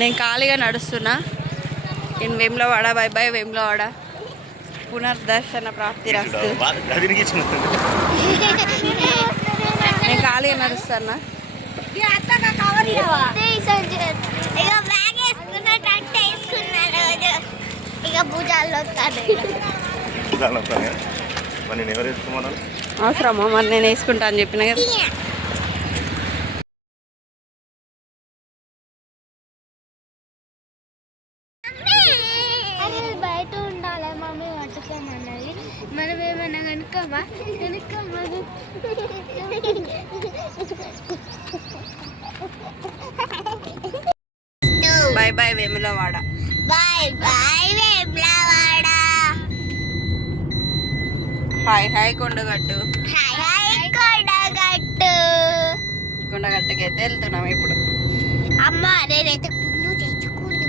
నేను ఖాళీగా నడుస్తున్నా. నేను వేములవాడ, బై బై వేములవాడ, పునర్దర్శన ప్రాప్తి రస్తు. నేను ఖాళీగా నడుస్తున్నా. అవసరమా మరి? నేను వేసుకుంటా అని చెప్పిన కదా. బయట ఉండాలి మమ్మీ పట్టుకోమన్నది. మనం ఏమన్నా కనుక్కమా bye bye Vemulawada. Bye bye Vemulawada. Hi hi Kondagattu. Hi hi Kondagattu. కొండగట్టుకి అయితే వెళ్తున్నాం ఇప్పుడు. అమ్మ నేనైతే పుల్లు తెచ్చుకోను.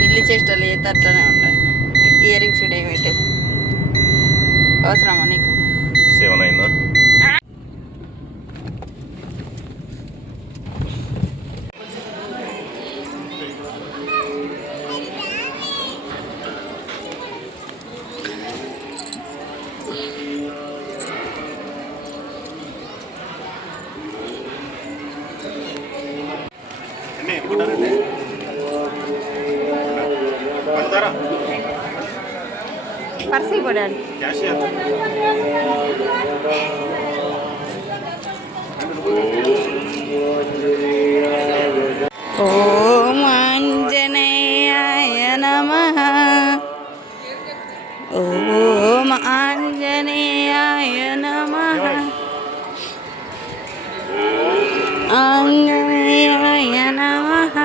పిల్లి చేష్టలు అయితే అట్లనే ఉన్నాయి. ఇయర్ రింగ్స్ ఏమిటి అవసరమా నీకు? 7 అయిందా? పర్సి పడాలి. ఓం ఆంజనేయాయ నమః. ఓం ఆంజనేయాయ నమః. ఆంజనేయాయ నమః.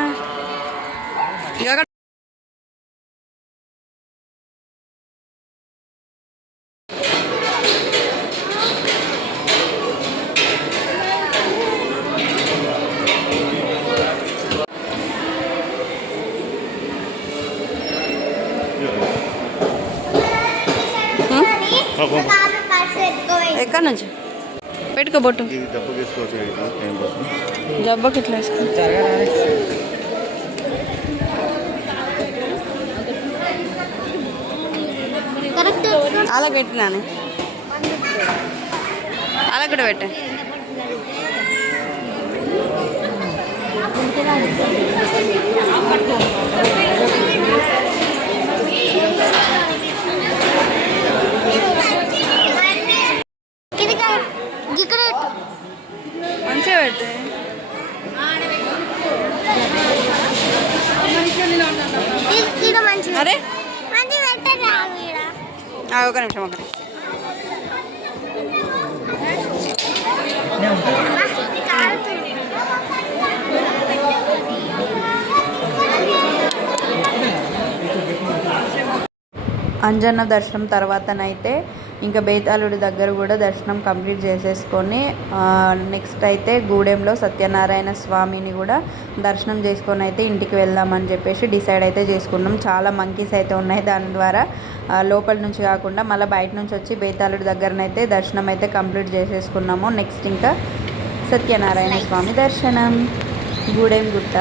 ఎక్కడి నుంచి పెట్టుకోబొట్టు. జబ్బకి ఇట్లా వేసుకో. అలా పెట్టినాను, అలా కూడా పెట్టా. మంచిగా పెట్టే. అరే ఒక నిమిషం, ఒక నిమిషం. అంజన్న దర్శనం తర్వాతనైతే ఇంకా బేతాళుడి దగ్గర కూడా దర్శనం కంప్లీట్ చేసేసుకొని నెక్స్ట్ అయితే గూడెంలో సత్యనారాయణ స్వామిని కూడా దర్శనం చేసుకొని అయితే ఇంటికి వెళ్దామని చెప్పేసి డిసైడ్ అయితే చేసుకున్నాం. చాలా మంకీస్ అయితే ఉన్నాయి. దాని ద్వారా లోపల నుంచి కాకుండా మళ్ళీ బయట నుంచి వచ్చి బేతాళుడి దగ్గరనైతే దర్శనం అయితే కంప్లీట్ చేసేసుకున్నాము. నెక్స్ట్ ఇంకా సత్యనారాయణ స్వామి దర్శనం, గూడెం గుట్ట.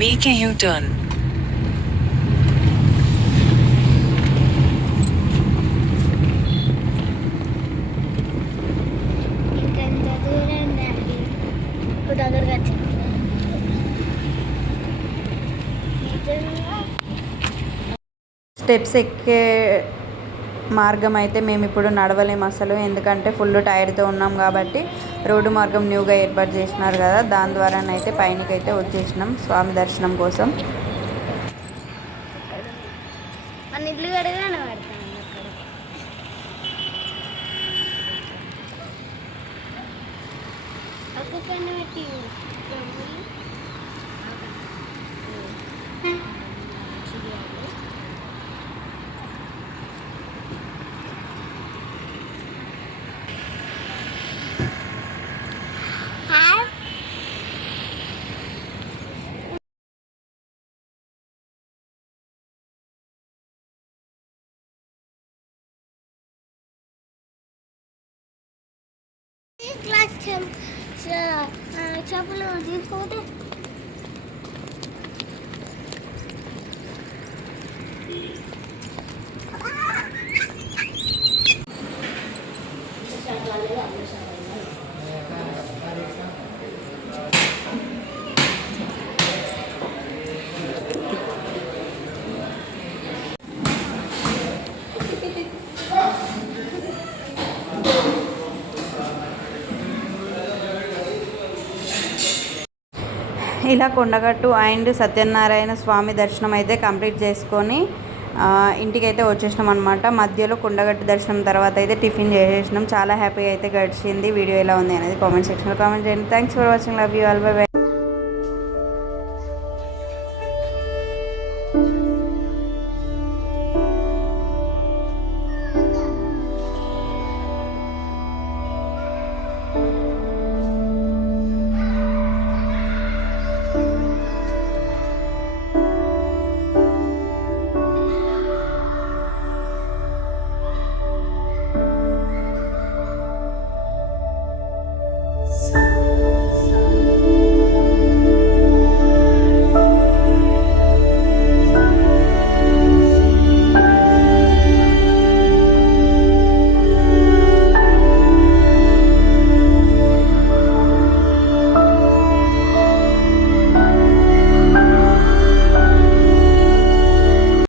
Make a U-turn. స్టెప్స్ ఎక్కే మార్గం అయితే మేము ఇప్పుడు నడవలేము అసలు, ఎందుకంటే ఫుల్ టైర్డ్తో ఉన్నాం కాబట్టి. రోడ్డు మార్గం న్యూగా ఏర్పాటు చేసినారు కదా, దాని ద్వారానైతే పైనకైతే వచ్చేసినాం స్వామి దర్శనం కోసం. క్లాస్ చెప్పులు తీసుకోతే ఇలా కొండగట్టు అండ్ సత్యనారాయణ స్వామి దర్శనం అయితే కంప్లీట్ చేసుకొని ఇంటికైతే వచ్చేసినాం అనమాట. మధ్యలో కొండగట్టు దర్శనం తర్వాత అయితే టిఫిన్ చేసేసినాం. చాలా హ్యాపీగా అయితే గడిచింది. వీడియో ఎలా ఉంది అనేది కామెంట్ సెక్షన్లో కామెంట్ చేయండి. Thanks for watching. Love you all. By by.